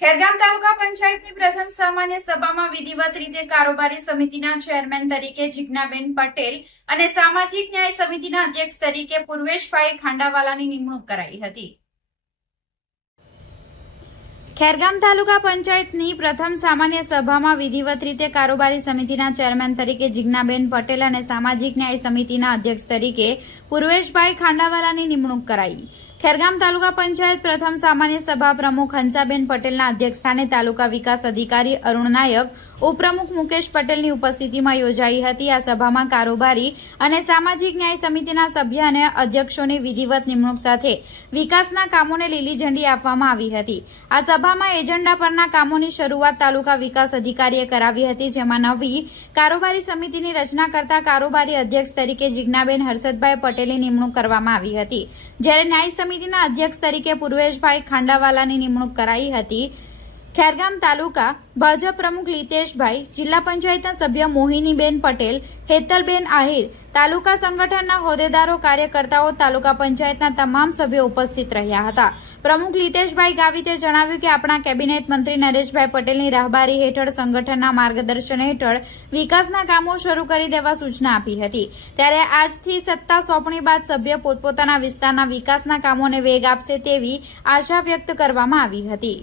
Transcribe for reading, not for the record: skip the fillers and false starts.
ખેરગામ તાલુકા પંચાયતની પ્રથમ સામાન્ય સભામાં વિધિવત રીતે કારોબારી સમિતિના ચેરમેન તરીકે જીજ્ઞાબેન પટેલ અને સામાજિક ન્યાય સમિતિના અધ્યક્ષ તરીકે પૂર્વેશભાઈ ખાંડાવાલાની નિમણૂક કરાઈ હતી। ખેરગામ તાલુકા પંચાયતની પ્રથમ સામાન્ય સભામાં વિધિવત રીતે કારોબારી સમિતિના ચેરમેન તરીકે જીજ્ઞાબેન પટેલ અને સામાજિક ન્યાય સમિતિના અધ્યક્ષ તરીકે પૂર્વેશભાઈ ખાંડાવાલાની નિમણૂક કરાઈ। ખેરગામ તાલુકા પંચાયત પ્રથમ સામાન્ય સભા પ્રમુખ હંસાબેન પટેલના અધ્યક્ષસ્થાને તાલુકા વિકાસ અધિકારી અરુણ નાયક, ઉપપ્રમુખ મુકેશ પટેલની ઉપસ્થિતિમાં યોજાઈ હતી। આ સભામાં કારોબારી અને સામાજિક ન્યાય સમિતિના સભ્ય અને અધ્યક્ષોની વિધિવત નિમણૂક સાથે વિકાસના કામોને લીલી ઝંડી આપવામાં આવી હતી। આ સભામાં એજન્ડા પરના કામોની શરૂઆત તાલુકા વિકાસ અધિકારીએ કરાવી હતી, જેમાં નવી કારોબારી સમિતિની રચના કરતા કારોબારી અધ્યક્ષ તરીકે જીજ્ઞાબેન હર્ષદભાઈ પટેલની નિમણૂક કરવામાં આવી હતી, જ્યારે ન્યાય સમિતિના અધ્યક્ષ તરીકે પૂર્વેશભાઈ ખાંડાવાલાની નિમણૂક કરાઈ હતી। ખેરગામ તાલુકા ભાજપ પ્રમુખ લીતેશભાઈ, જિલ્લા પંચાયતના સભ્ય મોહિનીબેન પટેલ, હેતલબેન આહિર, તાલુકા સંગઠનના હોદ્દેદારો, કાર્યકર્તાઓ, તાલુકા પંચાયતના તમામ સભ્યો ઉપસ્થિત રહ્યા હતા। પ્રમુખ લીતેશભાઈ ગાવિતે જણાવ્યું કે આપણા કેબિનેટ મંત્રી નરેશભાઈ પટેલની રાહબારી હેઠળ સંગઠનના માર્ગદર્શન હેઠળ વિકાસના કામો શરૂ કરી દેવા સૂચના આપી હતી, ત્યારે આજથી સત્તા સોંપણી બાદ સભ્ય પોતપોતાના વિસ્તારના વિકાસના કામોને વેગ આપશે તેવી આશા વ્યક્ત કરવામાં આવી હતી।